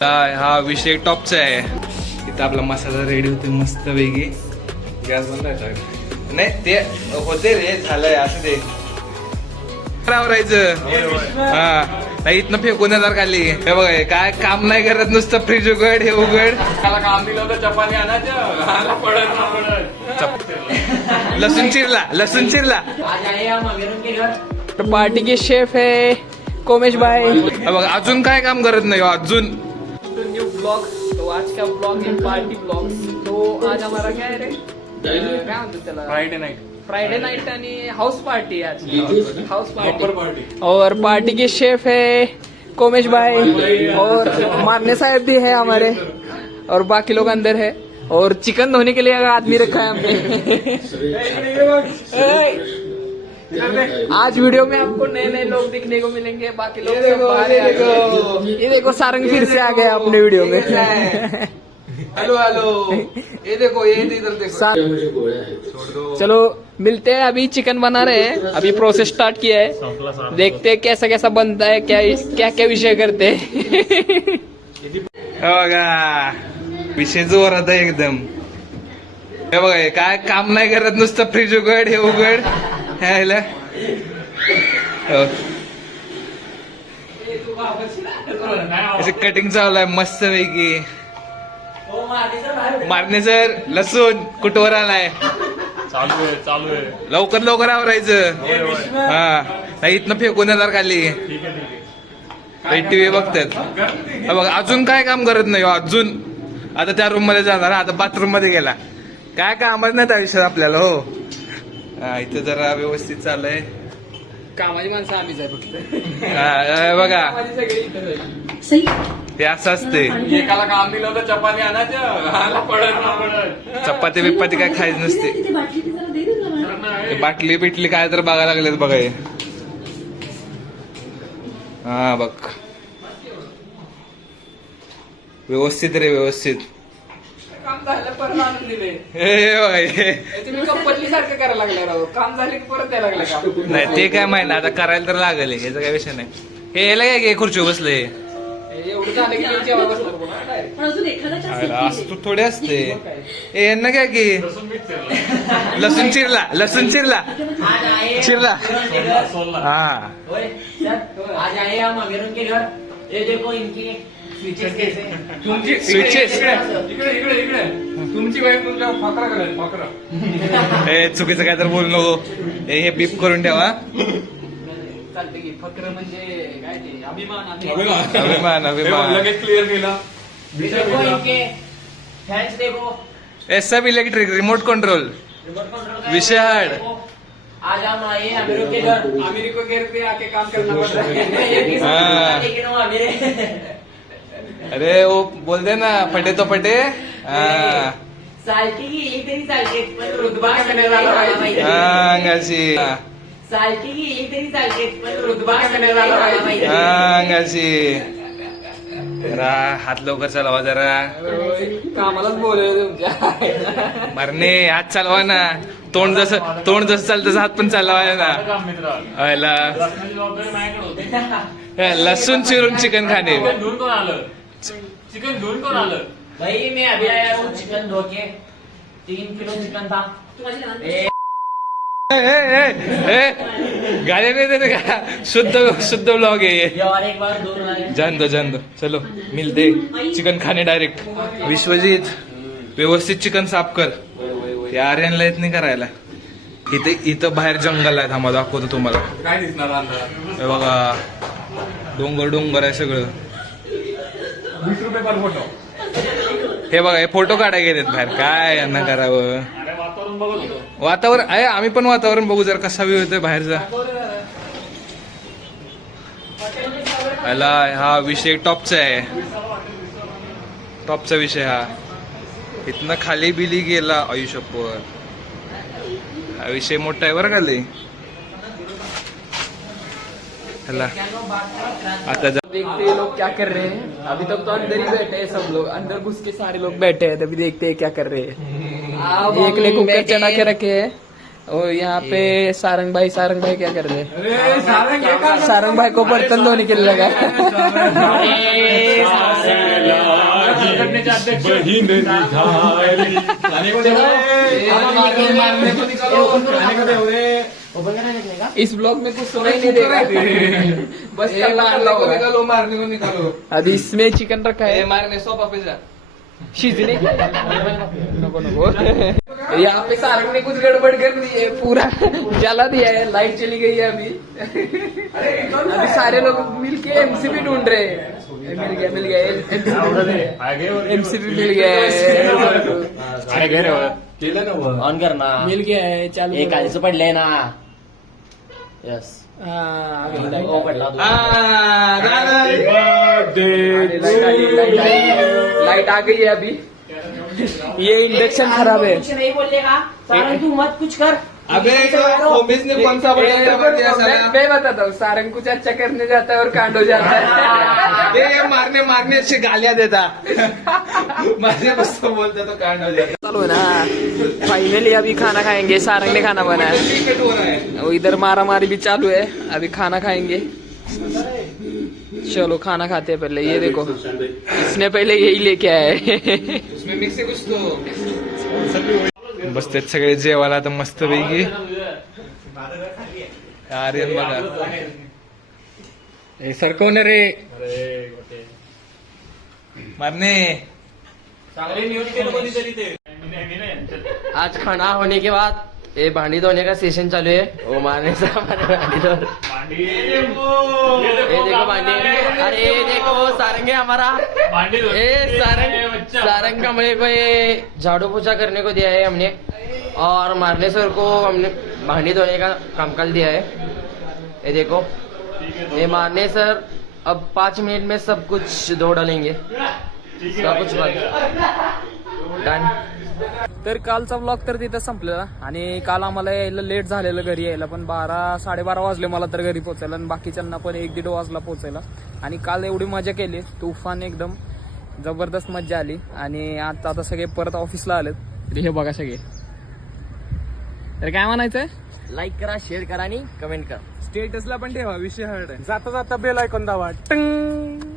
हा हा विषय टॉपचा आहे. इथं आपला मसाला रेडी होते मस्त वेगळी गॅस बंद आहे? नाही ते होते रे झालंय असं ते आवरायचं. हा. नाही इथनं फेकून येणार खाली. हे बघा काय काम नाही करत नुसतं फ्रीज उघड हे उघड. त्याला काम दिलं होतं आणायचं. पडत लसूण चिरला लसूण चिरला. तो पार्टी के शेफ है कोमेश भाई हे बघा अजून काय काम करत नाही हो, अजून. ब्लॉग तो आज का ब्लॉग है पार्टी ब्लॉग तो आज हमारा क्या है रे काय म्हणतात त्याला फ्रायडे नाईट फ्राइडे नाइट आणि हाउस पार्टी आज हाउस पार्टी और पार्टी के शेफ है कोमेश भाई और मान्य साहब भी है हमारे और बाकी लोग अंदर है और चिकन धोने के लिए आदमी रखा है हमने आज वीडियो में आपको नए नए लोग दिखने को मिलेंगे बाकी लोग सब बाहर आ गए। ये देखो सारंग फिर से आ गया अपने वीडियो में। Hello hello. ये देखो ये इधर देखो। चलो मिलते हैं अभी चिकन बना रहे हैं। अभी प्रोसेस स्टार्ट किया है। देखते हैं कैसा कैसा बनता है क्या क्या क्या विषय करते हैं। हे विषय जोरात आहे एकदम. हे बघा काय काम नाही करत नुसतं फ्रीज उघड हे उघड. हे ह्याला. हो. अशी कटिंग चालू आहे मस्त पैकी मारणे सर लसूण कुठवर आलाय? चालू आहे चालू आहे. लवकर लवकर आवरायचं. हा. नाही इथनं फेकून येणार खाली. टीव्ही बघतात. हा बघ अजून काय काम करत नाही हो, अजून. आता त्या रूममध्ये जाणार आता बाथरूममध्ये गेला. काय कामच नाही आयुष्यात आपल्याला हो हा. इथं जरा व्यवस्थित चाललंय. कामाची माणसं आम्हीच आहे फक्त. बघा. ते असं असते एकाला काम दिलं होतं चपाती आणायचं. पडत ना पडत चपाती बिप्पाती काय खायचं नसते. बाटली ती जरा दे दे ना मला. ते बाटली बिटली काय तर बघायला लागलेत बघा हे. हा बघ. व्यवस्थित रे व्यवस्थित. काम झालं परत आणून दिले. हे बघा. तुम्ही कंपनी सारखं करायला लागला राव काम झाले की परत द्यायला लागला काम नाही ते काय माहिती आता करायला तर लागेल. याचा काय विषय नाही. हे याला काय खुर्ची बसले? एवढं झालं की तुम्ही जेव्हा बसणार पुन्हा direct. पण अजून एखादा chance असं नक्की तू दे. थोडे असते. ए यांना काय की? लसूण चिरला. लसूण चिरला चिरला. सोलला हा. आज आए हम अमीरों के घर ये देखो इनकी. स्विचेस कैसे हैं। तुमची Switches. इकडे इकडे इकडे इकडे. तुमची वाईफ तुमच्या फाकरा करेल फाकरा. हे चुकीचं काय तर बोलू नको. हे हे बीप करून ठेवा. चालतं की फकर म्हणजे काय ते अभिमान अभिमान. अभिमान. लगेच क्लिअर केला. ये देखो इनके फैंस देखो सब इलेक्ट्रिक रिमोट कंट्रोल विशाल। देखो। आज हम आए अमीरों के घर अमीर को घर पे आके काम करना पड़ रहा है. अरे वो बोल दे ना पटे तो पटे हा. साल्टी की एक तरी चालते पण रुतबा करण्यात आला पाहिजे. हा, अंगाशी हा, साल्टी की एक तरी चालते पण रुतबा करण्यात आला पाहिजे. हा, अंगाशी जरा हात लवकर चालवा जरा. कामालाच तुमच्या. मारणे हात चालवा ना. तोंड जसं तोंड जसं चालतं तसं हात पण चालवाय ना. हे, लसूण चिरून चिकन खाणे. चिकन धुवून कोण आलं. भाई मैं अभी आया हूँ चिकन धो के. तीन किलो चिकन था. तू माझी लहान ए, गाड्या नाही देते का शुद्ध शुद्ध ब्लॉग आहे ये. और एक बार आए जान दो जान दो. चलो मिलते. चिकन खाणे डायरेक्ट विश्वजित व्यवस्थित चिकन साफ कर. ते आर्यनला येत नाही करायला. इथे इथं बाहेर जंगल आहे. थांबा दाखवतो तुम्हाला. काय दिसणार हे बघा. डोंगर डोंगर आहे सगळं. वीस रुपये पर फोटो हे बघा हे फोटो काढाय गेलेत बाहेर. काय यांना करावं? अरे वातावरण आहे आम्ही पण वातावरण बघू जर कसा व्ह्यू येतोय बाहेरचा याला हा विषय टॉपचा आहे. टॉपचा विषय हा. इथनं खाली बिली गेला आयुष्यपर हा विषय मोठा आहे बरं का लय ह्याला आता जा- देखते हैं लोग क्या कर रहे हैं? अभी तक तो अंदर ही बैठे हैं सब लोग अंदर घुस के सारे लोग बैठे हैं तभी देखते हैं क्या कर रहे हैं एक ने कुकर चढ़ा के रखे हैं और यहाँ पे सारंग भाई सारंग भाई क्या कर रहे हैं सारंग भाई को बर्तन धोने के लिए लगा ओपन करना निकले का इस ब्लॉग में कुछ सुनाई नहीं देगा बस मारने को निकालो मारने को निकालो। अभी इसमें चिकन रखा है। मारने जा नको नको यहाँ पे सारंग ने कुछ गड़बड़ कर दी है पूरा जला दिया है लाइट चली गई है अभी। अभी सारे लोग मिलके एमसीबी ढूंढ रहे हैं। मिल गया मिल गया एमसीबी मिल गया। है ऑन करना। मिल गया है चालू एक करो. आधीच पडलंय ना यस हाँ, ओ पडला तो. लाइट आ गई लाइट आ गई। लाइट आ गई है अभी। ये इंडक्शन खराब है। कुछ नहीं सारंग तू मत कुछ कर। अबे होमिस ने कौन सा बटन दबा दिया साला मैं बताता हूँ सारंग कुछ अच्छा करने जाता है और कांड हो जाता है। ये ये मारने मारने से गालियाँ देता। मारने मस्त बोलता तो कांड हो जाता। चलो ना फाइनली अभी खाना खाएँगे सारंग ने खाना बनाया। वो इधर मारा मारी भी चालू है अभी खाना खाएँगे। चलो खाना खाते हैं पहले ये देखो। इसने पहले यही लेके आया है। उसमें मिक्स है कुछ तो बसतेत सगळे जेवायला आता मस्त पैकी आर्यन बघा. सरकवण रे. मारणे आज खाना होने के बाद ये भांडी धोने का सेशन चालू है वो मारने से हमारे भांडी धो ये देखो. भांडी. अरे ये देखो वो सारंग है हमारा ए सारंग सारंग कमरे को ये झाड़ू पोछा करने को दिया है हमने. और मारने सर को हमने भांडी धोने का काम कामकाज दिया है. ये देखो. ये मारने सर अब पाँच मिनट में सब कुछ धो डालेंगे. सब कुछ डन तर कालचा ब्लॉग तर तिथं संपलेला आणि काल आम्हाला यायला लेट झालेलं घरी यायला पण बारा साडेबारा वाजले मला तर घरी पोचायला आणि बाकीच्यांना पण एक दीड वाजला पोचायला आणि काल एवढी मजा केली तुफान एकदम जबरदस्त मजा आली. आणि आता आता सगळे परत ऑफिसला आलेत. तर हे बघा सगळे. तर काय म्हणायचंय? लाईक करा शेअर करा आणि कमेंट करा. स्टेटसला पण ठेवा विषय हर्ड जाता जाता बेल ऐकून दावा टंग!